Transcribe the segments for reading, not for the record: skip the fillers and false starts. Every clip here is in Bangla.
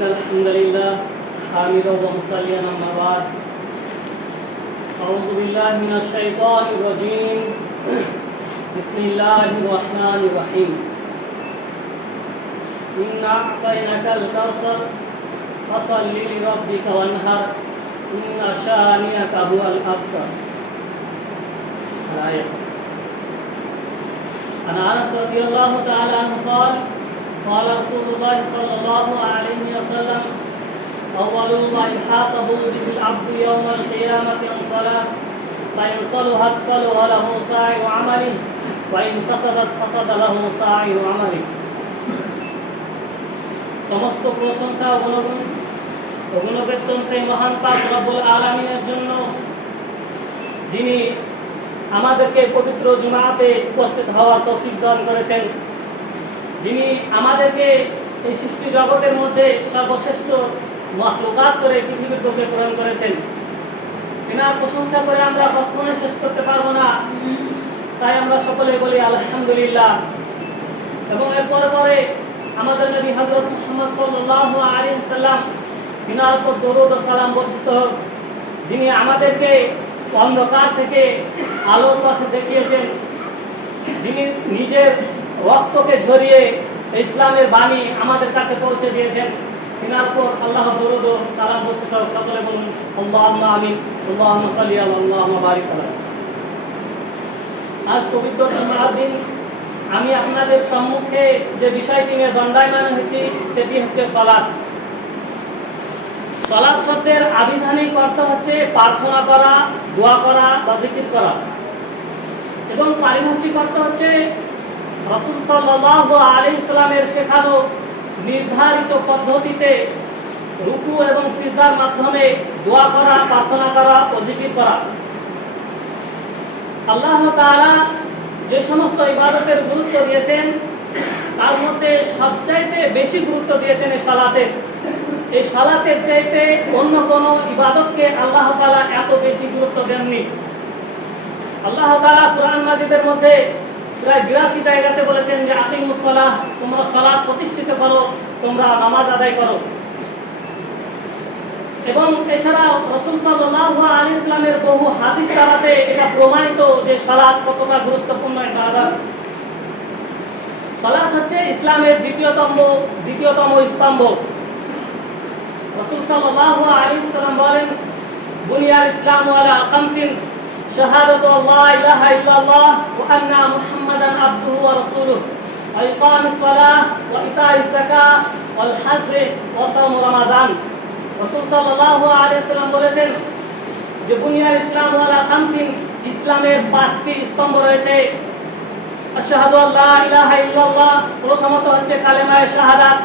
إن الحمد لله حامدا ومصليا أما بعد أعوذ بالله من الشيطان الرجيم بسم الله الرحمن الرحيم إنا أعطيناك الكوثر فصل لربك وانحر إن شانئك هو الأبتر. الآية. عن أنس رضي الله تعالى عنه قال قال رسول الله صلى الله عليه وسلم أول ما يحاسب به العبد يوم القيامة الصلاة فإن صلحت صلح له سائر عمله وإن فسدت فسد له سائر عمله. সমস্ত প্রশংসা ও গুণবেতন সেই মহান পাক রব্বুল আলামিনের জন্য, যিনি আমাদেরকে পবিত্র জুমাতে উপস্থিত হওয়ার তৌফিক দান করেছেন, যিনি আমাদেরকে এই সৃষ্টি জগতের মধ্যে সর্বশ্রেষ্ঠ মাখলুকাত করে পৃথিবীর বুকে প্রেরণ করেছেন। তিনার প্রশংসা করে আমরা কখনোই শেষ করতে পারবো না, তাই আমরা সকলে বলি আলহামদুলিল্লাহ। এবং এরপরে পরে আমাদের নবী হযরত মুহাম্মদ সাল্লাল্লাহু আলাইহি ওয়াসাল্লাম, তিনার উপর দরুদ ও সালাম বর্ষিত হোক, যিনি আমাদেরকে অন্ধকার থেকে আলোর পথে দেখিয়েছেন, যিনি নিজের রক্তকে ঝরিয়ে ইসলামের বাণী আমাদের কাছে পৌঁছে দিয়েছেন। তিনার উপর আল্লাহর দরুদ ও সালাম বর্ষিত হোক। সকলে বলুন আল্লাহুম্মা আমিন, আল্লাহুম্মা সাল্লি আলা, আল্লাহুম্মা বারিক আলা। আজ পবিত্র জুমার দিন আমি আপনাদের সম্মুখে যে বিষয়টি নিয়ে দণ্ডায়মান হয়েছি সেটি হচ্ছে সালাত। সালাত শব্দের আবিধানিক অর্থ হচ্ছে প্রার্থনা করা, দোয়া করা বা জিকির করা, এবং পারিভাষিক অর্থ হচ্ছে রাসূল সাল্লাল্লাহু আলাইহি ওয়াসাল্লামের শেখানো নির্ধারিত পদ্ধতিতে রুকু এবং সিজদার মাধ্যমে দোয়া করা, প্রার্থনা করা ও জিকির করা। আল্লাহ তাআলা যে সমস্ত ইবাদতের গুরুত্ব দিয়েছেন তার মধ্যে সবচাইতে বেশি গুরুত্ব দিয়েছেন এই সালাতের। এই সালাতের চাইতে অন্য কোনো ইবাদতকে আল্লাহ তাআলা এত বেশি গুরুত্ব দেননি। আল্লাহ তাআলা কুরআন মাজিদের মধ্যে প্রায় ৮২ জায়গাতে বলেছেন যে আকিমুস সালাহ, তোমরা সালাত প্রতিষ্ঠিত করো, তোমরা নামাজ আদায় করো। এবং এছাড়া রাসূল সাল্লাল্লাহু আলাইহি ওয়াসাল্লামের বহু হাদিস দ্বারাতে এটা প্রমাণিত যে সালাত কতটা গুরুত্বপূর্ণ ইবাদত। সালাত হচ্ছে ইসলামের দ্বিতীয়তম স্তম্ভ। রাসূল সাল্লাল্লাহু আলাইহি ওয়াসাল্লাম বলেন, বুনিয়াল ইসলামু আলা খামসিন শাহাদাতু আল্লা ইলাহা ইল্লাল্লাহ ওয়া আন্না মুহাম্মাদান আবদুহু ওয়া রাসূলুহু ওয়া ইকামিস সালাহ ওয়া ইতাইজ যাকাত ওয়াল হজ্জ ওয়া সাওম রমাদান। রাসূল সাল্লাল্লাহু আলাইহি ওয়াসাল্লাম বলেছেন যে বুনিয়াল ইসলামু আলা খামসিন, ইসলামের 5টি স্তম্ভ রয়েছে। আশহাদু আল্লা ইলাহা ইল্লাল্লাহ, প্রথমত হচ্ছে কালেমায়ে শাহাদাত,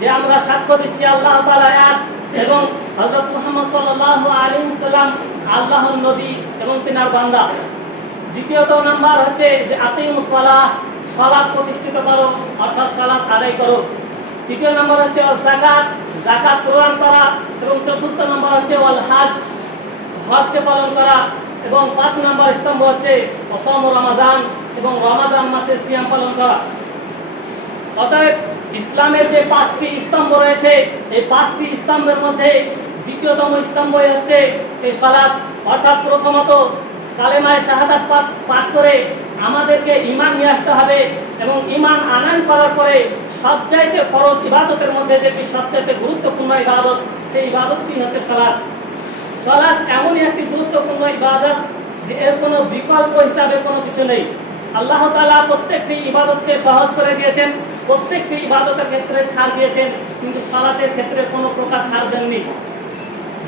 যে আমরা সাক্ষ্য দিচ্ছি আল্লাহ তাআলা এক এবং হযরত মুহাম্মদ সাল্লাল্লাহু আলাইহি ওয়াসাল্লাম আল্লাহর নবী এবং তিনার বান্দা। দ্বিতীয়ত নাম্বার হচ্ছে যে আকিমুস সালাহ, সালাত প্রতিষ্ঠিত করো, অর্থাৎ সালাত আদায় করো। তৃতীয় নম্বর হচ্ছে যাকাত, যাকাত প্রদান করা। এবং চতুর্থ নম্বর হচ্ছে ওয়াল হজ, হজকে পালন করা। এবং 5 নম্বর স্তম্ভ হচ্ছে সাওম রমাদান, এবং রমাদান মাসে সিয়াম পালন করা। অতএব ইসলামের যে 5টি স্তম্ভ রয়েছে, এই 5টি স্তম্ভের মধ্যে দ্বিতীয়তম স্তম্ভ হচ্ছে এই সালাত। অর্থাৎ প্রথমত কালেমায়ে শাহাদাত পাঠ করে আমাদেরকে ঈমান নিয়ে আসতে হবে, এবং ঈমান আনয়ন করার পরে সবচাইতে ফরজ ইবাদতের মধ্যে যেটি সবচাইতে গুরুত্বপূর্ণ ইবাদত, সেই ইবাদতটি হচ্ছে সালাত। সালাত এমনই একটি গুরুত্বপূর্ণ ইবাদত যে এর কোনো বিকল্প হিসাবে কোনো কিছু নেই। আল্লাহ তাআলা প্রত্যেকটি ইবাদতকে সহজ করে দিয়েছেন, প্রত্যেকটি ইবাদতের ক্ষেত্রে ছাড় দিয়েছেন, কিন্তু সালাতের ক্ষেত্রে কোনো প্রকার ছাড় দেননি।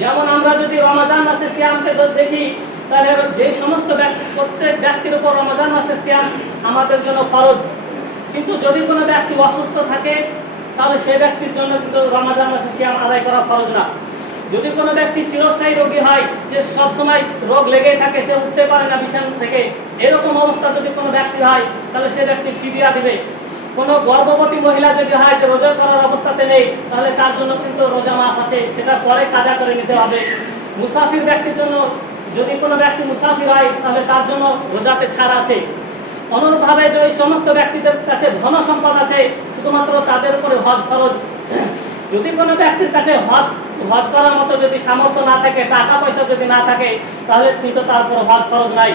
যেমন আমরা যদি রমাদান মাসে সিয়ামকে দেখি, তাহলে যে সমস্ত প্রত্যেক ব্যক্তির উপর রমাদান মাসে সিয়াম আমাদের জন্য ফরজ, কিন্তু যদি কোনো ব্যক্তি অসুস্থ থাকে তাহলে সেই ব্যক্তির জন্য কিন্তু রমাদান মাসে সিয়াম আদায় করা ফরজ না। যদি কোনো ব্যক্তি চিরস্থায়ী রোগী হয়, যে সবসময় রোগ লেগেই থাকে, সে উঠতে পারে না বিছানা থেকে, এরকম অবস্থা যদি কোনো ব্যক্তি হয় তাহলে সে ব্যক্তি ফিদিয়া দিবে। কোনো গর্ভবতী মহিলা যদি হয় যে রোজা করার অবস্থাতে নেই, তাহলে তার জন্য কিন্তু রোজা মাফ আছে, সেটা পরে কাজা করে নিতে হবে। মুসাফির ব্যক্তির জন্য, যদি কোনো ব্যক্তি মুসাফির হয় তাহলে তার জন্য রোজাতে ছাড় আছে। অনুরূপভাবে যে সমস্ত ব্যক্তিদের কাছে ধন সম্পদ আছে, শুধুমাত্র তাদের উপরে হজ ফরজ। যদি কোনো ব্যক্তির কাছে হজ হজ করার মতো যদি সামর্থ্য না থাকে, টাকা পয়সা যদি না থাকে, তাহলে কিন্তু তার উপর হজ ফরজ নাই।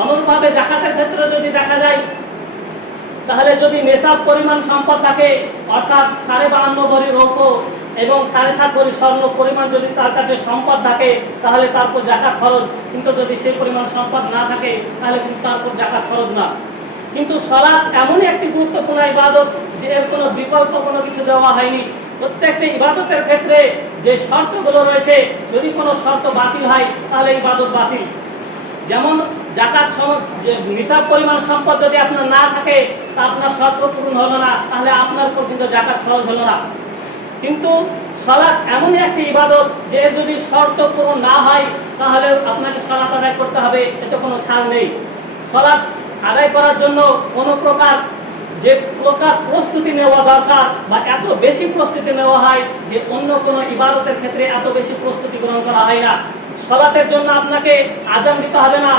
অনুরূপভাবে জাকাতের ক্ষেত্রে যদি দেখা যায়, তাহলে যদি নেশাব পরিমাণ সম্পদ থাকে, অর্থাৎ 52.5 ভরি রৌপ্য এবং 7.5 ভরি স্বর্ণ পরিমাণ যদি তার কাছে সম্পদ থাকে, তাহলে তার উপর জাকাত ফরজ। কিন্তু যদি সেই পরিমাণ সম্পদ না থাকে, তাহলে কিন্তু তার উপর জাকাত ফরজ না। কিন্তু সালাত এমনই একটি গুরুত্বপূর্ণ ইবাদত যে এর কোনো বিকল্প কোনো কিছু দেওয়া হয়নি। প্রত্যেকটি ইবাদতের ক্ষেত্রে যে শর্তগুলো রয়েছে, যদি কোনো শর্ত বাতিল হয় তাহলে ইবাদত বাতিল। যেমন জাকাত যে নিসাব পরিমাণ সম্পদ যদি আপনার না থাকে, তা আপনার শর্ত পূরণ হলো না, তাহলে আপনার উপর কিন্তু জাকাত খরচ হলো না। কিন্তু সালাত এমনই একটি ইবাদত যে যদি শর্ত পূরণ না হয়, তাহলে আপনাকে সালাত আদায় করতে হবে, এতে কোনো ছাড় নেই। সালাত আদায় করার জন্য কোনো প্রকার যে প্রস্তুতি নেওয়া দরকার, বা এত বেশি প্রস্তুতি নেওয়া হয় যে অন্য কোনো ইবাদতের ক্ষেত্রে এত বেশি প্রস্তুতি গ্রহণ করা হয় না। সালাতের জন্য আপনাকে আযান দিতে হবে না,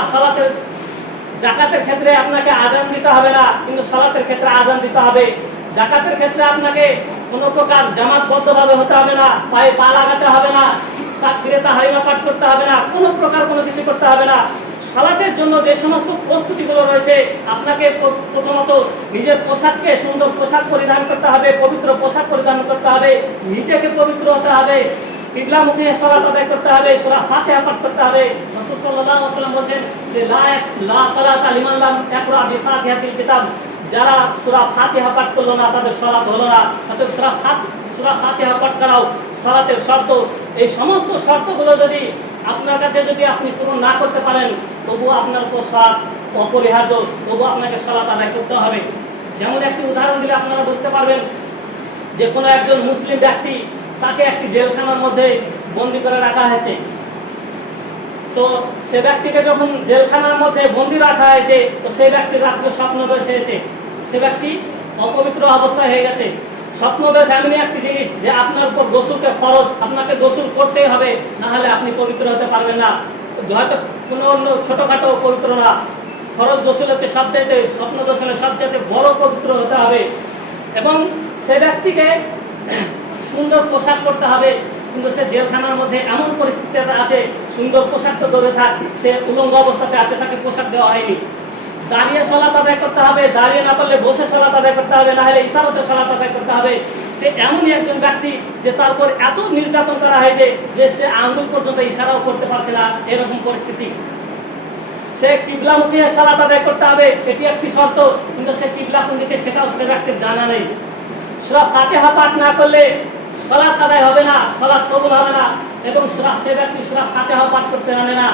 জাকাতের ক্ষেত্রে আপনাকে আযান দিতে হবে না, কিন্তু সালাতের ক্ষেত্রে আযান দিতে হবে। জাকাতের ক্ষেত্রে আপনাকে কোনো প্রকার জামাতবদ্ধভাবে হতে হবে না, পায়ে পা লাগাতে হবে না, তাকবীরে তাহরিমা পাঠ করতে হবে না, কোনো প্রকার কোনো কিছু করতে হবে না। সালাতের জন্য যে সমস্ত প্রস্তুতিগুলো রয়েছে, আপনাকে প্রথমত নিজের পোশাককে সুন্দর পোশাক পরিধান করতে হবে, পবিত্র পোশাক পরিধান করতে হবে, নিজেকে পবিত্র হতে হবে, কিবলামুখী সালাত আদায় করতে হবে, সূরা ফাতিহা পাঠ করতে হবে। রাসূল সাল্লাল্লাহু আলাইহি ওয়াসাল্লাম বলেন যে লা সালাতা লিমান লাম ইয়াকরা বিফাতিহাতিল কিতাব, যারা সূরা ফাতিহা পাঠ করলো না তাদের সালাত হলো না। অতএব সূরা ফাতিহা পাঠ করাও সালাতের শর্ত। এই সমস্ত শর্তগুলো যদি আপনার কাছে যদি আপনি পূরণ না করতে পারেন, তবুও আপনার উপর সালাত অপরিহার্য, তবুও আপনাকে সালাত আদায় করতে হবে। যেমন একটি উদাহরণ দিলে আপনারা বুঝতে পারবেন, যে কোনো একজন মুসলিম ব্যক্তি, তাকে একটি জেলখানার মধ্যে বন্দী করে রাখা হয়েছে। তো সে ব্যক্তিকে যখন জেলখানার মধ্যে বন্দী রাখা হয়েছে, তো সেই ব্যক্তির রাত্রে স্বপ্নদোষ হয়েছে, সে ব্যক্তি অপবিত্র অবস্থায় হয়ে গেছে। স্বপ্নদোষ এমনই একটি জিনিস যে আপনার উপর গোসলকে ফরজ, আপনাকে গোসল করতেই হবে, না হলে আপনি পবিত্র হতে পারবেন না। হয়তো কোনো অন্য ছোটখাটো পবিত্র না, ফরজ গোসল হচ্ছে সবচাইতে, স্বপ্নদোষ হলে সবচাইতে বড় পবিত্র হতে হবে। এবং সে ব্যক্তিকে সুন্দর পোশাক করতে হবে, কিন্তু সে জেলখানার মধ্যে এমন পরিস্থিতিতে আছে, সুন্দর পোশাক তো দূরে থাক, সে উলঙ্গ অবস্থাতে আছে, তাকে পোশাক দেওয়া হয়নি। দাঁড়িয়ে সালাত আদায় করতে হবে, দাঁড়িয়ে না পারলে বসে সালাত আদায় করতে হবে, না হলে ইশারাতে সালাত আদায় করতে হবে। সে এমনই একজন ব্যক্তি যে তার উপর এত নির্যাতন করা হয়েছে যে সে আঙ্গুল পর্যন্ত ইশারাও করতে পারছে না, এরকম পরিস্থিতি। সে কিবলামুখী সালাত আদায় করতে হবে, এটি একটি শর্ত, কিন্তু সে কিবলা কোন দিকে সেটাও সে ব্যক্তির জানা নেই। সূরা ফাতিহা পাঠ না করলে সালাত আদায় হবে না, সালাত কবুল হবে না। এবং সে ব্যক্তি সূরা ফাতিহা পাঠ করতে জানে না।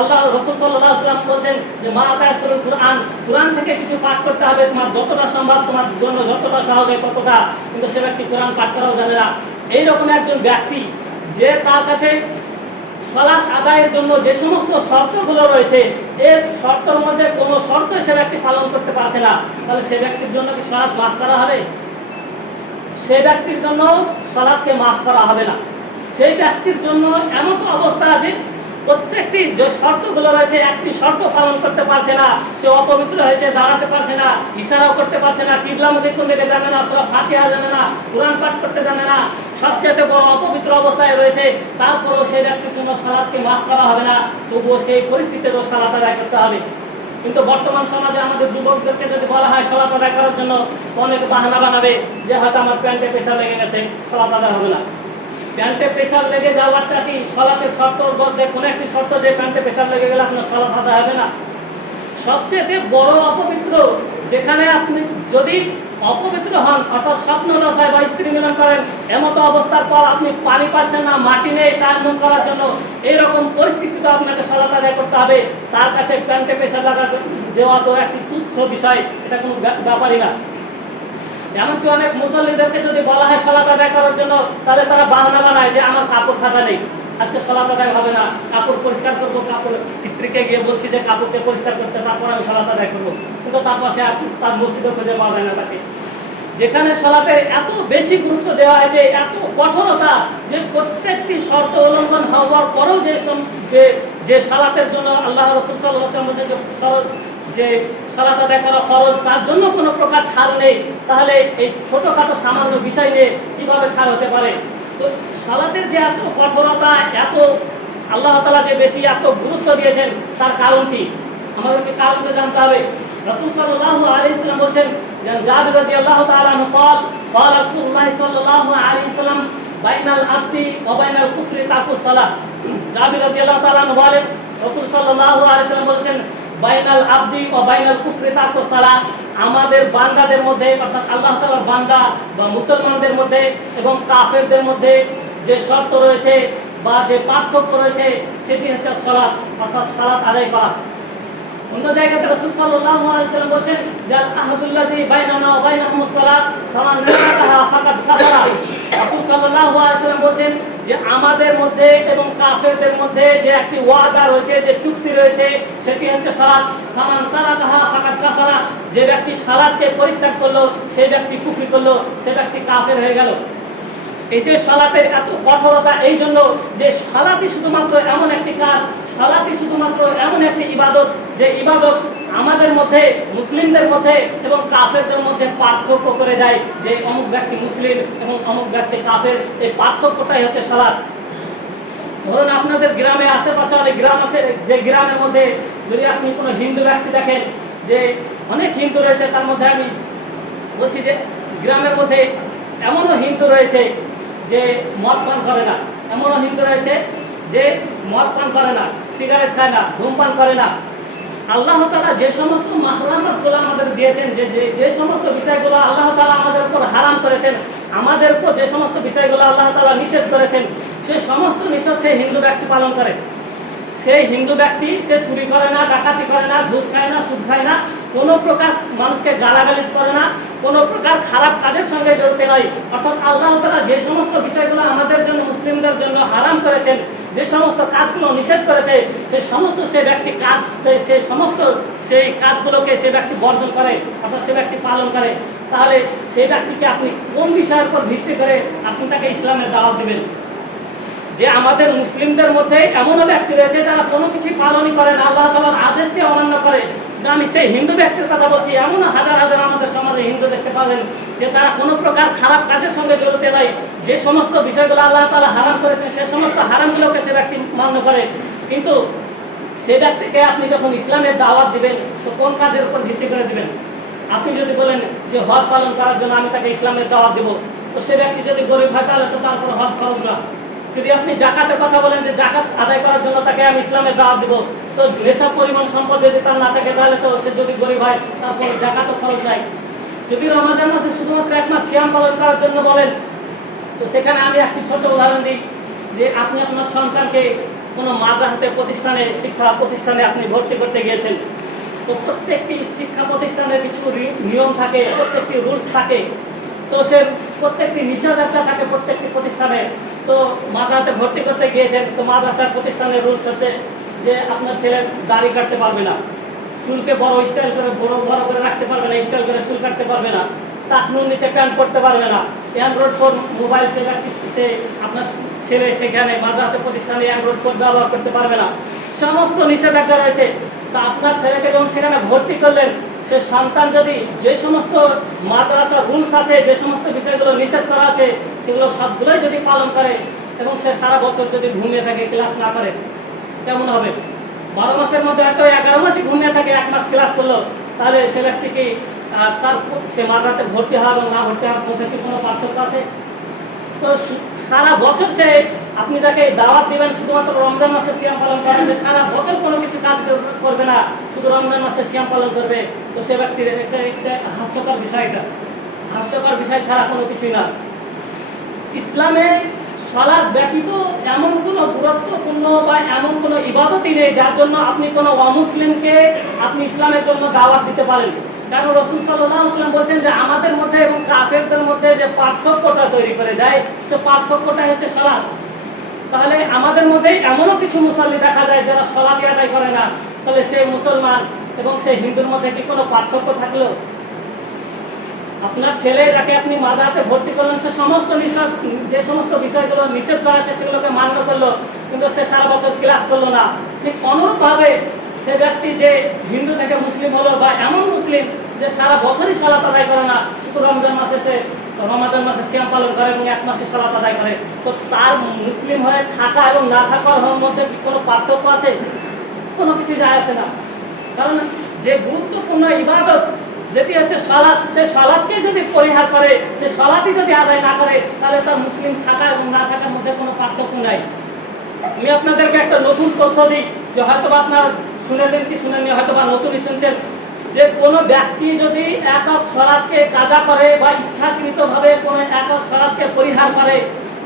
আল্লাহ রাসূল সাল্লাল্লাহু আলাইহি ওয়াসাল্লাম বলেন যে মা তায়াসসুরুল কুরআন, কুরআন থেকে কিছু পাঠ করতে হবে, তোমার যতটা সম্ভব, তোমার জন্য যতটা সহজ হয় ততটা, কিন্তু সে ব্যক্তি কোরআন পাঠ করাও জানে না। এইরকম একজন ব্যক্তি যে তার কাছে সালাত আদায়ের জন্য যে সমস্ত শর্তগুলো রয়েছে, এর শর্তের মধ্যে কোনো শর্ত সে ব্যক্তি পালন করতে পারছে না, তাহলে সে ব্যক্তির জন্য কি সালাত মাফ করা হবে? সেই ব্যক্তির জন্য সালাতকে মাফ করা হবে না। সেই ব্যক্তির জন্য এমন অবস্থা আছে, প্রত্যেকটি যে শর্তগুলো রয়েছে, একটি শর্ত পালন করতে পারছে না, সে অপবিত্র হয়েছে, দাঁড়াতে পারছে না, ইশারাও করতে পারছে না, কিবলামুখী কোন দিকে জানে না, সূরা ফাতিহা জানে না, কুরআন পাঠ করতে জানে না, সবচেয়ে বড় অপবিত্র অবস্থায় রয়েছে, তারপরেও সেই ব্যক্তির জন্য সালাতকে মাফ করা হবে না, তবুও সেই পরিস্থিতিতেও সালাত আদায় করতে হবে। কিন্তু বর্তমান সমাজে আমাদের যুবকদেরকে যদি বলা হয় সালাত আদায় করার জন্য, অনেক বাহানা বানাবে যে হয়তো আমার প্যান্টে প্রেশার লেগে গেছে, সালাত আদায় হবে না। প্যান্টে প্রেশার লেগে যাওয়াটা কি সালাতের শর্তর মধ্যে কোনো একটি শর্ত যে প্যান্টে প্রেশার লেগে গেলে আপনার সালাত আদায় হবে না? সবচেয়ে বড় অপবিত্র, যেখানে আপনি যদি অপবিত্র হন, অর্থাৎ স্বপ্নদোষ হয় বা স্ত্রী মিলন করেন, এমতো অবস্থার পর আপনি পানি পাচ্ছেন না, মাটি নেই তায়াম্মুম করার জন্য, এইরকম পরিস্থিতিতে আপনাকে সালাত আদায় করতে হবে। তার কাছে প্যান্টে প্রেশার লাগা দেওয়া তো একটি তুচ্ছ বিষয়, এটা কোনো ব্যাপারই না। এমনকি অনেক মুসল্লিদেরকে যদি বলা হয় সালাত আদায় করার জন্য, তাহলে তারা বাহানা বানায় যে আমার কাপড় খাতা নেই, আজকে সালাত আদায় হবে না, কাপড় পরিষ্কার করবো, কাপড় স্ত্রীকে গিয়ে বলছি যে কাপড়কে পরিষ্কার করতে, তারপর আমি সালাত আদায় করবো, কিন্তু তারপর সে তার মসজিদে খুঁজে পাওয়া যায় না তাকে। যেখানে সালাতের এত বেশি গুরুত্ব দেওয়া হয়েছে, এত কঠোরতা, যে প্রত্যেকটি শর্ত উল্লঙ্ঘন হওয়ার পরেও যে সালাতের জন্য আল্লাহ রাসূল সাল্লাল্লাহু আলাইহি ওয়াসাল্লাম বলেছেন যে যে সালাত আদায় করা ফরজ, তার জন্য কোনো প্রকার ছাড় নেই, তাহলে এই ছোটখাটো সামান্য বিষয় নিয়ে কিভাবে ছাড় হতে পারে? তো সালাতের যে এত কঠোরতা, এত আল্লাহ তাআলা যে বেশি এত গুরুত্ব দিয়েছেন, তার কারণ কি? আমাদেরকে কারণটা জানতে হবে। রাসূল সাল্লাল্লাহু আলাইহি ওয়াসাল্লাম বলেন, যে জাবির রাদিয়াল্লাহু তাআলা আনহু قال قال রাসূলুল্লাহ সাল্লাল্লাহু আলাইহি ওয়াসাল্লাম বাইনাল আবদি ওয়া বাইনাল কুফরি তারকুস সালাহ। জাবির রাদিয়াল্লাহু তাআলা আনহু বলেন, রাসূল সাল্লাল্লাহু আলাইহি ওয়াসাল্লাম বলেছেন, বাইনাল আবদি ওয়া বাইনাল কুফরি তারকুস সালাহ, আমাদের বান্দাদের মধ্যে, অর্থাৎ আল্লাহ তাআলার বান্দা বা মুসলমানদের মধ্যে এবং কাফেরদের মধ্যে যে শর্ত রয়েছে বা যে পার্থক্য রয়েছে, সেটি হচ্ছে সালাত, অর্থাৎ সালাত আদায় করা। অন্য জায়গাতে রাসূল সাল্লাল্লাহু আলাইহি ওয়াসাল্লাম বলেন, জাল আহদুল্লাযী বাইনানা ওয়া বাইনাহুমুস সালাত ফামান তারাকাহা ফাকাদ কাফারা। রাসূল সাল্লাল্লাহু আলাইহি ওয়াসাল্লাম বলেন যে আমাদের মধ্যে এবং কাফেরদের মধ্যে যে একটি ওয়াদা রয়েছে, যে চুক্তি রয়েছে, সেটি হচ্ছে সালাত। ফামান তারাকাহা ফাকাদ কাফারা, যে ব্যক্তি সালাতকে পরিত্যাগ করলো, সেই ব্যক্তি কুফরি করলো, সেই ব্যক্তি কাফের হয়ে গেল। এই যে সালাতের এত কঠোরতা, এই জন্য যে সালাতই শুধুমাত্র এমন একটি কাজ, সালাতই শুধুমাত্র এমন একটি ইবাদত, যে ইবাদত আমাদের মধ্যে, মুসলিমদের মধ্যে এবং কাফেরদের মধ্যে পার্থক্য করে দেয়, যে অমুক ব্যক্তি মুসলিম এবং অমুক ব্যক্তি কাফের। এই পার্থক্যটাই হচ্ছে সালাত। ধরুন আপনাদের গ্রামে আশেপাশে অনেক গ্রাম আছে, যে গ্রামের মধ্যে যদি আপনি কোনো হিন্দু ব্যক্তি দেখেন, যে অনেক হিন্দু রয়েছে, তার মধ্যে আমি বলছি যে গ্রামের মধ্যে এমনও হিন্দু রয়েছে যে মদ পান করে না, এমনও হিন্দু রয়েছে যে মদ পান করে না, সিগারেট খায় না, ধূমপান করে না। আল্লাহ তাআলা যে সমস্ত মাহরামাতগুলো আমাদের দিয়েছেন, যে সমস্ত বিষয়গুলো আল্লাহ তাআলা আমাদের উপর হারাম করেছেন, আমাদের উপর যে সমস্ত বিষয়গুলো আল্লাহ তাআলা নিষেধ করেছেন, সেই সমস্ত নিষেধ সেই হিন্দু ব্যক্তি পালন করে। সেই হিন্দু ব্যক্তি সে চুরি করে না, ডাকাতি করে না, ঘুষ খায় না, সুদ খায় না, কোনো প্রকার মানুষকে গালাগালিজ করে না, কোনো প্রকার খারাপ কাজের সঙ্গে জড়িত নয়। অর্থাৎ আল্লাহ তাআলা যে সমস্ত বিষয়গুলো আমাদের জন্য, মুসলিমদের জন্য হারাম করেছেন, যে সমস্ত কাজগুলো নিষেধ করেছে, সেই সমস্ত সে ব্যক্তি কাজ, সেই কাজগুলোকে সে ব্যক্তি বর্জন করে, অর্থাৎ সে ব্যক্তি পালন করে। তাহলে সেই ব্যক্তিকে আপনি কোন বিষয়ের উপর ভিত্তি করে আপনি তাকে ইসলামের দাওয়াত দিবেন? যে আমাদের মুসলিমদের মধ্যে এমনও ব্যক্তি রয়েছে যারা কোনো কিছু পালনই করে না, আল্লাহ তাআলার আদেশকে অমান্য করে। আমি সেই হিন্দু ব্যক্তির কথা বলছি। এমন হাজার হাজার আমাদের সমাজে হিন্দু দেখতে পাবেন যে তারা কোনো প্রকার খারাপ কাজের সঙ্গে জড়িত নয়, যে সমস্ত বিষয়গুলো আল্লাহ তাআলা হারাম করেছেন, সেই সমস্ত হারামগুলোকে সে ব্যক্তি মান্য করে। কিন্তু সে ব্যক্তিকে আপনি যখন ইসলামের দাওয়াত দিবেন, তো কোন কাজের উপর ভিত্তি করে দিবেন? আপনি যদি বলেন যে হজ পালন করার জন্য আমি তাকে ইসলামের দাওয়াত দেবো, তো সে ব্যক্তি যদি গরিব হয়, তাহলে তো তারপর হজ ফরজ না। যদি আপনি জাকাতের কথা বলেন যে জাকাত আদায় করার জন্য তাকে আমি ইসলামের দাওয়াত দেবো, তো নেশা পরিমাণ সম্পদ যদি তার না থাকে, তাহলে তো সে যদি গরিব হয়, তারপর জাকাতও খরচ নাই। যদি রমজান মাসে শুধুমাত্র এক মাস সিয়াম পালন করার জন্য বলেন, তো সেখানে আমি একটি ছোট উদাহরণ দিই, যে আপনি আপনার সন্তানকে কোনো মাদ্রাসাতে প্রতিষ্ঠানে, শিক্ষা প্রতিষ্ঠানে আপনি ভর্তি করতে গিয়েছেন। তো প্রত্যেকটি শিক্ষা প্রতিষ্ঠানের কিছু নিয়ম থাকে, প্রত্যেকটি রুলস থাকে। তো সে প্রত্যেকটি নিষেধাজ্ঞা থাকে প্রত্যেকটি প্রতিষ্ঠানে। তো মাদ্রাসাতে ভর্তি করতে গিয়েছেন, তো মাদ্রাসার প্রতিষ্ঠানের রুলস হচ্ছে যে আপনার ছেলে দাড়ি কাটতে পারবে না, চুলকে বড় স্টাইল করে বড় করে রাখতে পারবে না, স্টাইল করে চুল কাটতে পারবে না, টাকনুর নিচে প্যান্ট পরতে পারবে না, অ্যান্ড্রয়েড ফোন মোবাইল সে আপনার ছেলে সেখানে মাদ্রাসা প্রতিষ্ঠানে অ্যান্ড্রয়েড ফোন ব্যবহার করতে পারবে না। সমস্ত নিষেধাজ্ঞা রয়েছে। তা আপনার ছেলেকে যখন সেখানে ভর্তি করলেন, সে সন্তান যদি যে সমস্ত মাদ্রাসা রুলস আছে, যে সমস্ত বিষয়গুলো নিষেধ করা আছে, সেগুলো সবগুলোই যদি পালন করে এবং সে সারা বছর যদি ঘুমিয়ে থাকে, ক্লাস না করে, কেমন হবে? 12 মাসের মধ্যে হয়তো 11 মাসই ঘুমিয়ে থাকে, 1 মাস ক্লাস করলো, তাহলে সে ব্যক্তি কি তার সে মাদ্রাসাতে ভর্তি হওয়া এবং না ভর্তি হওয়ার মধ্যে কি কোনো পার্থক্য আছে? তো সারা বছর সে, আপনি তাকে দাওয়াত দিবেন শুধুমাত্র রমজান মাসে সিয়াম পালন করেন, সারা বছর কোনো কিছু কাজ করবে না, শুধু রমজান মাসে সিয়াম পালন করবে, তো সে ব্যক্তির একটা হাস্যকর বিষয়, এটা হাস্যকর বিষয় ছাড়া কোনো কিছুই না। ইসলামে সালাত ব্যতীত এমন কোনো গুরুত্বপূর্ণ বা এমন কোনো ইবাদতই নেই যার জন্য আপনি কোনো অমুসলিমকে আপনি ইসলামের জন্য দাওয়াত দিতে পারেন। কারণ রাসূল সাল্লাল্লাহু আলাইহি ওয়াসাল্লাম বলেছেন যে আমাদের মধ্যে এবং কাফেরদের মধ্যে যে পার্থক্যটা তৈরি করে দেয়, সে পার্থক্যটা হচ্ছে সালাত। তাহলে আমাদের মধ্যে এমনও কিছু মুসল্লি দেখা যায় যারা সালাত আদায় করে না, তাহলে সেই মুসলমান এবং সেই হিন্দুর মধ্যে কি কোনো পার্থক্য থাকলো? আপনার ছেলে যাকে আপনি মাদ্রাসাতে ভর্তি করলেন, সে সমস্ত যে সমস্ত বিষয়গুলো নিষেধ করা আছে সেগুলোকে মান্য করলো, কিন্তু সে সারা বছর ক্লাস করলো না। ঠিক অনুরূপভাবে সে ব্যক্তি যে হিন্দু থেকে মুসলিম হলো, বা এমন মুসলিম যে সারা বছরই সালাত আদায় করে না, শুধু রমজান মাসে সে রমাদান মাসে সিয়াম পালন করে এবং এক মাসে সালাত আদায় করে, তো তার মুসলিম হয়ে থাকা এবং না থাকার মধ্যে কি কোনো পার্থক্য আছে? কোনো কিছু যায় আসে না। কারণ যে গুরুত্বপূর্ণ ইবাদত যেটি হচ্ছে সালাত, সে সালাতকে যদি পরিহার করে, সে সালাতই যদি আদায় না করে, তাহলে তার মুসলিম থাকা এবং না থাকার মধ্যে কোনো পার্থক্য নাই। আমি আপনাদেরকে একটা নতুন তথ্য দিই, যে হয়তো আপনারা শুনেছেন কি শুনেননি, হয়তো বা নতুনই শুনছেন, যে কোনো ব্যক্তি যদি একক সালাতকে কাজা করে বা ইচ্ছাকৃতভাবে কোনো একক সালাতকে পরিহার করে,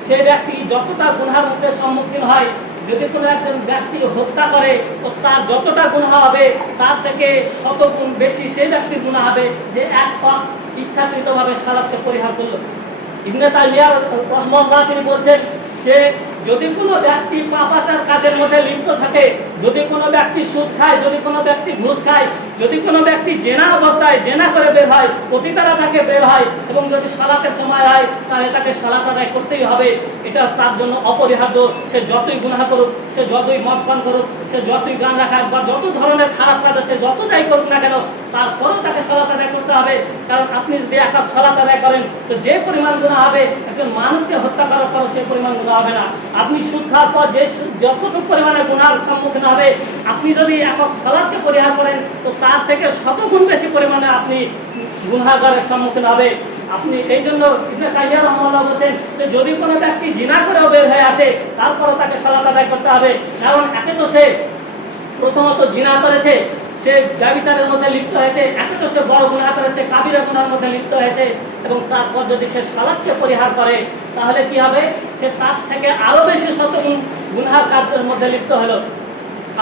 সে ব্যক্তি যতটা গুনাহের মধ্যে সম্মুখীন হয়, যদি কোনো একজন ব্যক্তি হত্যা করে, তো তার যতটা গুনাহ হবে তার থেকে 100 গুণ বেশি সেই ব্যক্তির গুনাহ হবে যে এক পাক ইচ্ছাকৃতভাবে সালাতকে পরিহার করলো। ইবনে তাইমিয়া রাহমাহুল্লাহ তিনি বলছেন যে যদি কোনো ব্যক্তি পাপাচার কাজের মধ্যে লিপ্ত থাকে, যদি কোনো ব্যক্তি সুদ খায়, যদি কোনো ব্যক্তি ঘুষ খায়, যদি কোনো ব্যক্তি জেনা অবস্থায় জেনা করে বের হয়, পতিতারা তাকে বের হয়, এবং যদি সালাতের সময় হয়, তাহলে তাকে সালাত আদায় করতেই হবে। এটা তার জন্য অপরিহার্য। সে যতই গুনাহ করুক, সে যতই মদ পান করুক, সে যতই গাঁজা খাক, বা যত ধরনের খারাপ কাজ আছে, যত যাই করুক না কেন, তারপরেও তাকে সালাত আদায় করতে হবে। কারণ আপনি যদি একা সালাত আদায় করেন, তো যে পরিমাণ গুনাহ হবে, একজন মানুষকে হত্যা করার পরও সেই পরিমাণ গুনাহ হবে না। আপনি সুদ খাওয়ার পর যে যতটুকু পরিমাণে গুনাহের সম্মুখীন হবে, আপনি যদি একক সালাতকে পরিহার করেন, তো তার থেকে 100 গুণ বেশি পরিমাণে আপনি গুনাহগারের সম্মুখীন হবে। আপনি এই জন্য ইবনে তাইমিয়া রাহমাহুল্লাহ বলেন যে যদি কোনো ব্যক্তি জিনা করেও বের হয়ে আসে, তারপরও তাকে সালাত আদায় করতে হবে। কারণ একে তো সে প্রথমত জিনা করেছে, সে ব্যভিচারের মধ্যে লিপ্ত হয়েছে, একে তো সে বড় গুনাহ করেছে, কাবিরা গুনাহের মধ্যে লিপ্ত হয়েছে, এবং তারপর যদি সে সালাতকে পরিহার করে, তাহলে কি হবে? সে তার থেকে আরো বেশি 100 গুণ গুনাহের কাজের মধ্যে লিপ্ত হলো।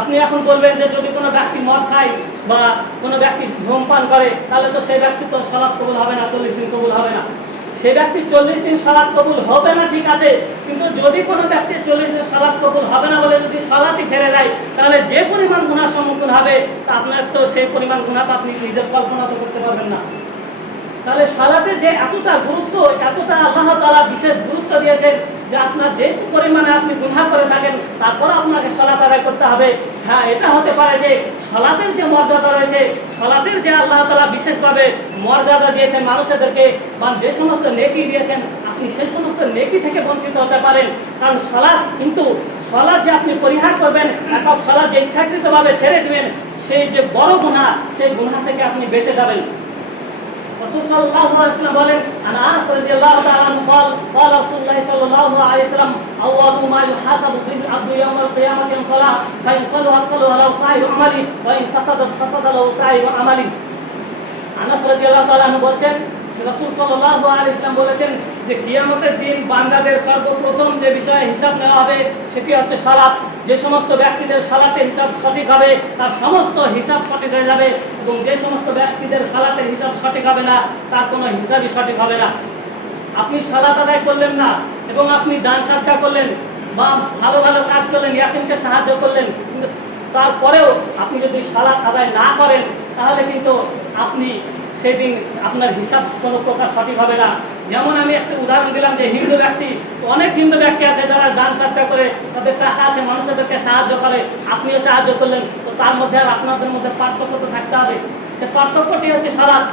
আপনি এখন বলবেন যে যদি কোনো ব্যক্তি মদ খায় বা কোনো ব্যক্তি ধূমপান করে, তাহলে তো সেই ব্যক্তি তো সালাত কবুল হবে না, 40 দিন কবুল হবে না। সেই ব্যক্তি 40 দিন সালাত কবুল হবে না, ঠিক আছে, কিন্তু যদি কোনো ব্যক্তি 40 দিন সালাত কবুল হবে না বলে যদি সালাতই ছেড়ে দেয়, তাহলে যে পরিমাণ গুনাহের সম্মুখীন হবে, তা আপনার তো সেই পরিমাণ গুনাহ আপনি নিজের কল্পনা তো করতে পারবেন না। তাহলে সালাতে যে এতটা গুরুত্ব, এতটা আল্লাহ তাআলা বিশেষ গুরুত্ব দিয়েছেন, যে আপনার যে পরিমাণে আপনি গুনাহ করে থাকেন, তারপর আপনাকে সালাত আদায় করতে হবে। হ্যাঁ, এটা হতে পারে যে সালাতের যে মর্যাদা রয়েছে, সালাতের যে আল্লাহ তাআলা বিশেষভাবে মর্যাদা দিয়েছেন মানুষদেরকে, বা যে সমস্ত নেকি দিয়েছেন, আপনি সেই সমস্ত নেকি থেকে বঞ্চিত হতে পারেন। কারণ সালাত, কিন্তু সালাত যে আপনি পরিহার করবেন, একক সালাত যে ইচ্ছাকৃতভাবে ছেড়ে দিবেন, সেই যে বড় গুনাহ, সেই গুনাহ থেকে আপনি বেঁচে যাবেন। রাসূল সাল্লাল্লাহু আলাইহি ওয়াসাল্লাম বলেন, আনাস রাদিয়াল্লাহু তাআলা আনহু قال قال رسول الله صلى الله عليه وسلم اول ما يحاسب به العبد يوم القيامه الصلاه فان صلى صلى له سائر عمله وان فسدت فسد له سائر عمله। আনাস রাদিয়াল্লাহু তাআলা আনহু বলেন, রাসূল সাল্লাল্লাহু আলাইহি ওয়াসাল্লাম বলেছেন যে কিয়ামতের দিন বান্দাদের সর্বপ্রথম যে বিষয়ে হিসাব নেওয়া হবে, সেটি হচ্ছে সালাত। যে সমস্ত ব্যক্তিদের সালাতের হিসাব সঠিক হবে, তার সমস্ত হিসাব সঠিক হয়ে যাবে, এবং যে সমস্ত ব্যক্তিদের সালাতের হিসাব সঠিক হবে না, তার কোনো হিসাবই সঠিক হবে না। আপনি সালাত আদায় করলেন না, এবং আপনি দান সাদকা করলেন বা ভালো ভালো কাজ করলেন, ইয়াতীমকে সাহায্য করলেন, কিন্তু তারপরেও আপনি যদি সালাত আদায় না করেন, তাহলে কিন্তু আপনি সেদিন আপনার হিসাব কোনো প্রকার সঠিক হবে না। যেমন আমি একটা উদাহরণ দিলাম যে হিন্দু ব্যক্তি, অনেক হিন্দু ব্যক্তি আছে যারা দান সাদকা করে, তাদের টাকা আছে, মানুষদেরকে সাহায্য করে, আপনিও সাহায্য করলেন, তো তার মধ্যে আর আপনাদের মধ্যে পার্থক্য তো থাকতে হবে। সে পার্থক্যটি হচ্ছে সালাত।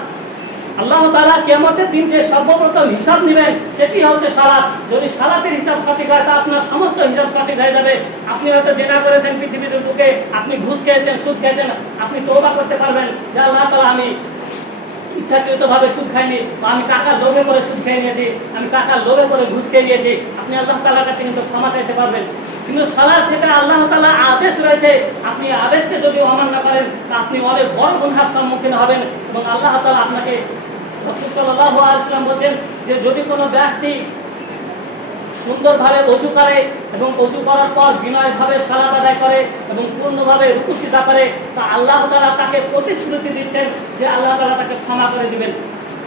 আল্লাহ তাআলা কিয়ামতের দিন যে সর্বপ্রথম হিসাব নেবেন, সেটি হচ্ছে সালাত। যদি সালাতের হিসাব সঠিক হয়, তা আপনার সমস্ত হিসাব সঠিক হয়ে যাবে। আপনি হয়তো জেনা করেছেন পৃথিবীতে ঢুকে, আপনি ঘুষ খেয়েছেন, সুদ খেয়েছেন, আপনি তওবা করতে পারবেন যে আল্লাহ তাআলা আমি ইচ্ছাকৃতভাবে সুদ খাইনি, বা আমি টাকার লোভে করে সুদ খেয়ে নিয়েছি, আমি টাকার লোভে করে ঘুষ খেয়ে নিয়েছি, আপনি আল্লাহ তাআলার কাছে কিন্তু ক্ষমা চাইতে পারবেন। কিন্তু সালাত যেটা আল্লাহ তাআলা আদেশ রয়েছে, আপনি আদেশকে যদি অমান্য করেন, তা আপনি অনেক বড় গুনাহের সম্মুখীন হবেন, এবং আল্লাহ তাআলা আপনাকে, রাসূল সাল্লাল্লাহু আলাইহি ওয়াসাল্লাম বলেন যে যদি কোনো ব্যক্তি সুন্দরভাবে ওযু করে এবং ওযু করার পর বিনয়ভাবে সালাত আদায় করে এবং পূর্ণভাবে রুকু সিজদা করে, তা আল্লাহ তাআলা তাকে প্রতিশ্রুতি দিচ্ছেন যে আল্লাহ তাআলা তাকে ক্ষমা করে দিবেন।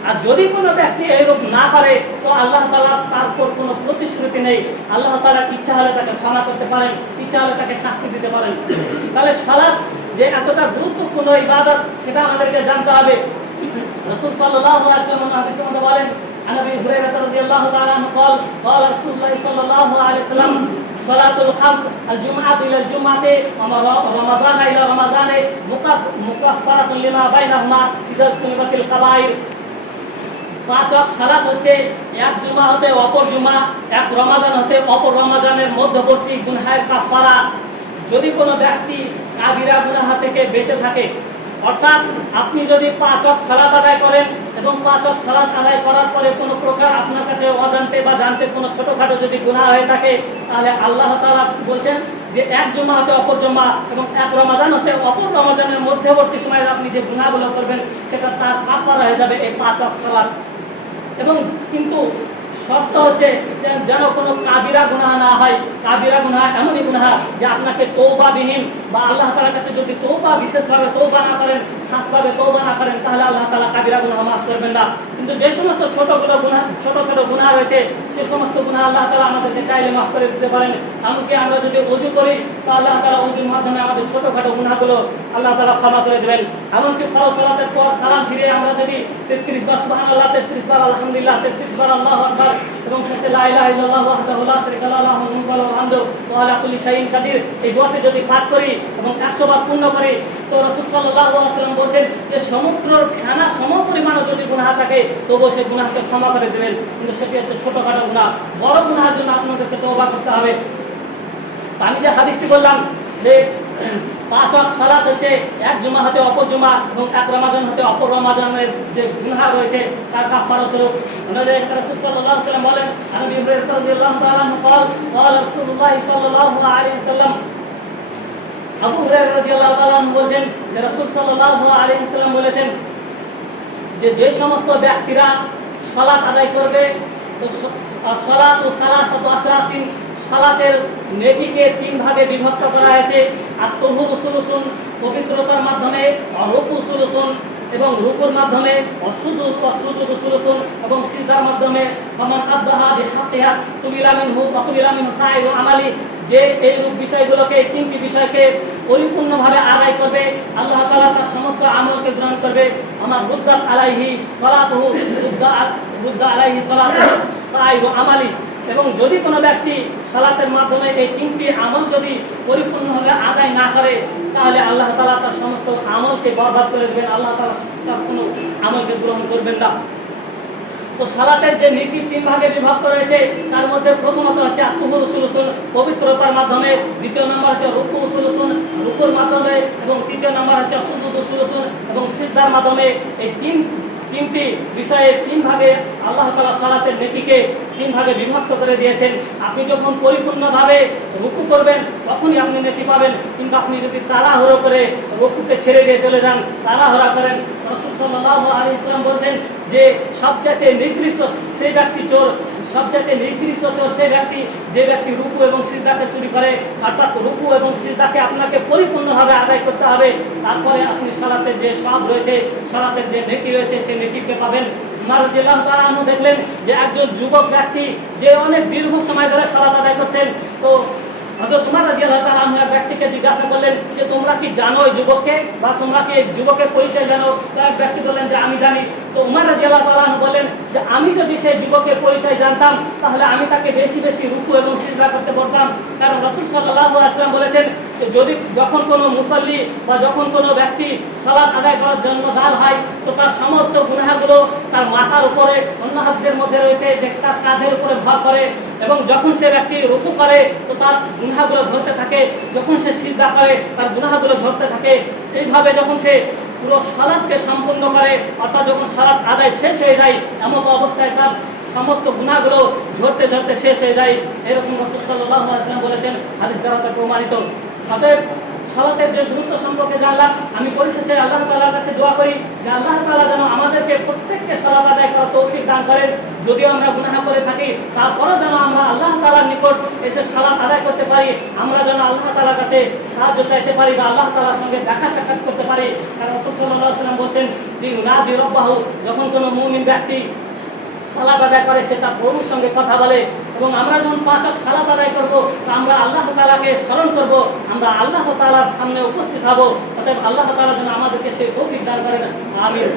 আর যদি কোনো ব্যক্তি এইরূপ না করে, তো আল্লাহ তাআলা তার উপর কোনো প্রতিশ্রুতি নেই। আল্লাহ তাআলা ইচ্ছা হলে তাকে ক্ষমা করতে পারেন, ইচ্ছা হলে তাকে শাস্তি দিতে পারেন। তাহলে সালাত যে এতটা গুরুত্বপূর্ণ ইবাদত, সেটা আমাদেরকে জানতে হবে। রাসূল সাল্লাল্লাহু আলাইহি ওয়াসাল্লাম হাদিসের মধ্যে বলেন, عن ابي هريره رضي الله تعالى عنه قال قال رسول الله صلى الله عليه وسلم সালাতুল খামস আল জুমআতু ইলা আল জুমআতি ওয়া রমাযান ইলা রমাযানে মুকাফফারাতুন লিমা বাইনাহুমা ইযা তুনিবাতিল কাবাইর। 5 ওয়াক্ত সালাত হচ্ছে এক জুমা হতে অপর জুমা, এক রমাজান হতে অপর রমাজানের মধ্যবর্তী গুনাহের কাফারা। যদি কোনো ব্যক্তি কাবিরা গুনাহ থেকে বেঁচে থাকে, অর্থাৎ আপনি যদি 5 ওয়াক্ত সালাত আদায় করেন এবং 5 ওয়াক্ত সালাত আদায় করার পরে কোনো প্রকার আপনার কাছে অজান্তে বা জানতে কোনো ছোটখাটো যদি গুনাহ হয়ে থাকে, তাহলে আল্লাহ তাআলা বলছেন যে এক জুমা হতে অপর জুমা এবং এক রমাজান হতে অপর রমাজানের মধ্যবর্তী সময়ে আপনি যে গুনাহগুলো করবেন সেটা তার কাফারা হয়ে যাবে এই 5 ওয়াক্ত সালাত। এবং কিন্তু শর্ত হচ্ছে যেন কোনো কাবিরা গুনাহ না হয়। কাবিরা গুনাহ এমনই গুনাহ যে আপনাকে তওবাবিহীন বা আল্লাহ তাআলার কাছে যদি তওবা বিশেষভাবে তওবা না করেন, খাসভাবে তওবা না করেন, তাহলে আল্লাহ তাআলা কাবিরা গুনাহ মাফ করবেন না। কিন্তু যে সমস্ত ছোট ছোট গুনাহ রয়েছে সে সমস্ত গুনাহ আল্লাহ তাআলা আমাদেরকে চাইলে মাফ করে দিতে পারেন। এমনকি আমরা যদি ওযু করি তো আল্লাহ তাআলা ওযুর মাধ্যমে আমাদের ছোটখাটো গুনাহগুলো আল্লাহ তাআলা ক্ষমা করে দেবেন। এমনকি ফরজ সালাতের পর সালাম ফিরে আমরা যদি 33 বার সুবহানাল্লাহ, 33 বার আলহামদুলিল্লাহ, 33 বার আল্লাহু আকবার এবং শেষে লা ইলাহা ইল্লাল্লাহ ওয়াহদাহু লা শারীকা লাহু লাহুল মুলকু ওয়া লাহুল হামদু ওয়া আলা কুল্লি শাইইন কাদির, এই দোয়াটি যদি পাঠ করি এবং 100 বার পূর্ণ করি, তো রাসূল সাল্লাল্লাহু আলাইহি ওয়াসাল্লাম বলেন যে সমুদ্রের ফেনা সমপরিমাণও যদি গুনাহ থাকে তবুও সেই গুনাহকে ক্ষমা করে দেবেন। কিন্তু সেটি হচ্ছে ছোটখাটো গুনাহ। বড় গুনাহের জন্য আপনাদেরকে তওবা করতে হবে। আমি যে হাদিসটি বললাম যে 5 ওয়াক্ত সালাত হচ্ছে এক জুমা হতে অপর জুমা এবং এক রমাজান হতে অপর রমাজানের যে গুনাহ রয়েছে তার কাফারা স্বরূপ। আমাদের রাসূল সাল্লাল্লাহু আলাইহি ওয়াসাল্লাম বলেন, আবু হুরায়রা রাদিয়াল্লাহু তাআলা আনহু قال রাসূলুল্লাহ সাল্লাল্লাহু আলাইহি ওয়াসাল্লাম, আবু হুরায়রা রাদিয়াল্লাহু তাআলা আনহু বলেন যে রাসূল সাল্লাল্লাহু আলাইহি ওয়াসাল্লাম বলেছেন যে সমস্ত ব্যক্তিরা সালাত আদায় করবে, তো সালাত ও সালাসাতু আসরাসিন, সালাতের নেকিকে 3 ভাগে বিভক্ত করা হয়েছে। আত-তাহুরু সুলুসুন, পবিত্রতার মাধ্যমে, রুকু সুলুসুন এবং রুকুর মাধ্যমে, সুজুদু সুলুসুন এবং সিজদার মাধ্যমে। ফামান আদাহা বিহাক্কিহা তুবিলা মিনহু সাইরু আমালি, যে এই রূপ বিষয়গুলোকে, এই 3টি বিষয়কে পরিপূর্ণভাবে আদায় করবে, আল্লাহ তাআলা তার সমস্ত আমলকে গ্রহণ করবে। আমার রুদ্দাত আলাইহি সালাতুহু, রুদ্দা আলাইহি সালাতুহু সাইরু আমালি। এবং যদি কোনো ব্যক্তি সালাতের মাধ্যমে এই 3টি আমল যদি পরিপূর্ণভাবে আদায় না করে, তাহলে আল্লাহ তাআলা তার সমস্ত আমলকে বরবাদ করে দেবেন, আল্লাহ তাআলা তার কোনো আমলকে গ্রহণ করবেন না। তো সালাতের যে নীতি 3 ভাগে বিভক্ত রয়েছে, তার মধ্যে প্রথমত হচ্ছে আত-তাহুরু সুলুসুন, পবিত্রতার মাধ্যমে, দ্বিতীয় নম্বর হচ্ছে রুকু সুলুসুন, রুকুর মাধ্যমে, এবং তৃতীয় নম্বর হচ্ছে সুজুদু সুলুসুন এবং সিজদার মাধ্যমে। এই তিনটি বিষয়ে 3 ভাগে আল্লাহ তাআলা সালাতের নেকিকে 3 ভাগে বিভক্ত করে দিয়েছেন। আপনি যখন পরিপূর্ণভাবে রুকু করবেন তখনই আপনি নেকি পাবেন, কিন্তু আপনি যদি তাড়াহুড়ো করে রুকুকে ছেড়ে দিয়ে চলে যান, তাড়াহুড়া করেন, রাসূল সাল্লাল্লাহু আলাইহি ওয়াসাল্লাম বলেন যে সবচেয়ে নিকৃষ্ট সেই ব্যক্তি চোর, সবচেয়ে নিকৃষ্ট চোর সেই ব্যক্তি যে ব্যক্তি রুকু এবং সিজদাকে চুরি করে। অর্থাৎ রুকু এবং সিজদাকে আপনাকে পরিপূর্ণভাবে আদায় করতে হবে, তারপরে আপনি সালাতের যে সওয়াব রয়েছে, সালাতের যে নেকি রয়েছে সেই নেকিকে পাবেন। উমর রাদিয়াল্লাহু তাআলা আনহু দেখলেন যে একজন যুবক ব্যক্তি যে অনেক দীর্ঘ সময় ধরে সালাত আদায় করছেন, তো হযরত উমর রাদিয়াল্লাহু তাআলা আনহু এক ব্যক্তিকে জিজ্ঞাসা করলেন যে তোমরা কি জানো এই যুবককে, বা তোমরা কি এই যুবকের পরিচয় জানো? তো এক ব্যক্তি বললেন যে আমি জানি। তো উমর রাদিয়াল্লাহু তাআলা আনহু বললেন যে আমি যদি সেই যুবকের পরিচয় জানতাম তাহলে আমি তাকে বেশি বেশি রুকু এবং সিজদা করতে বলতাম। কারণ রাসূল সাল্লাল্লাহু আলাইহি ওয়াসাল্লাম বলেছেন যে যখন কোনো মুসাল্লি বা যখন কোনো ব্যক্তি সালাত আদায় করার জন্য দাঁড় হয়, তো তার সমস্ত গুনাহগুলো তার মাথার উপরে, অন্য হাদিসের মধ্যে রয়েছে যে তার কাঁধের উপরে ভর করে, এবং যখন সে ব্যক্তি রুকু করে তো তার গুনাহগুলো ধরতে থাকে, যখন সে সিজদা করে তার গুনাহগুলো ধরতে থাকে। এইভাবে যখন সে পুরো সালাতকে সম্পূর্ণ করে, অর্থাৎ যখন সালাত আদায় শেষ হয়ে যায়, এমন অবস্থায় তার সমস্ত গুনাহগুলো ধরতে ধরতে শেষ হয়ে যায়। এরকম রাসূল সাল্লাল্লাহু আলাইহি ওয়াসাল্লাম বলেছেন, হাদিস দ্বারা তা প্রমাণিত। অতএব সালাতের যে গুরুত্ব সম্পর্কে জানলাম, আমি পরিশেষে আল্লাহ তাআলার কাছে দোয়া করি যে আল্লাহ তাআলা যেন আমাদেরকে প্রত্যেককে সালাত আদায় করার তৌফিক দান করেন। যদিও আমরা গুনাহ করে থাকি, তারপরও যেন আমরা আল্লাহ তাআলার নিকট এসে সালাত আদায় করতে পারি, আমরা যেন আল্লাহ তাআলার কাছে সাহায্য চাইতে পারি বা আল্লাহ তাআলার সঙ্গে দেখা সাক্ষাৎ করতে পারি। কারণ রাসূল সাল্লাল্লাহু আলাইহি ওয়াসাল্লাম বলেন যে ইউনাজি রাব্বাহু, যখন কোনো মুমিন ব্যক্তি সালাত আদায় করে সে তার প্রভুর সঙ্গে কথা বলে, এবং আমরা যখন 5 ওয়াক্ত সালাত আদায় করব আমরা আল্লাহ তাআলাকে স্মরণ করব, আমরা আল্লাহ তাআলার সামনে উপস্থিত হব। অতএব আল্লাহ তাআলা যেন আমাদেরকে সেই তৌফিক দান করেন। আমিন।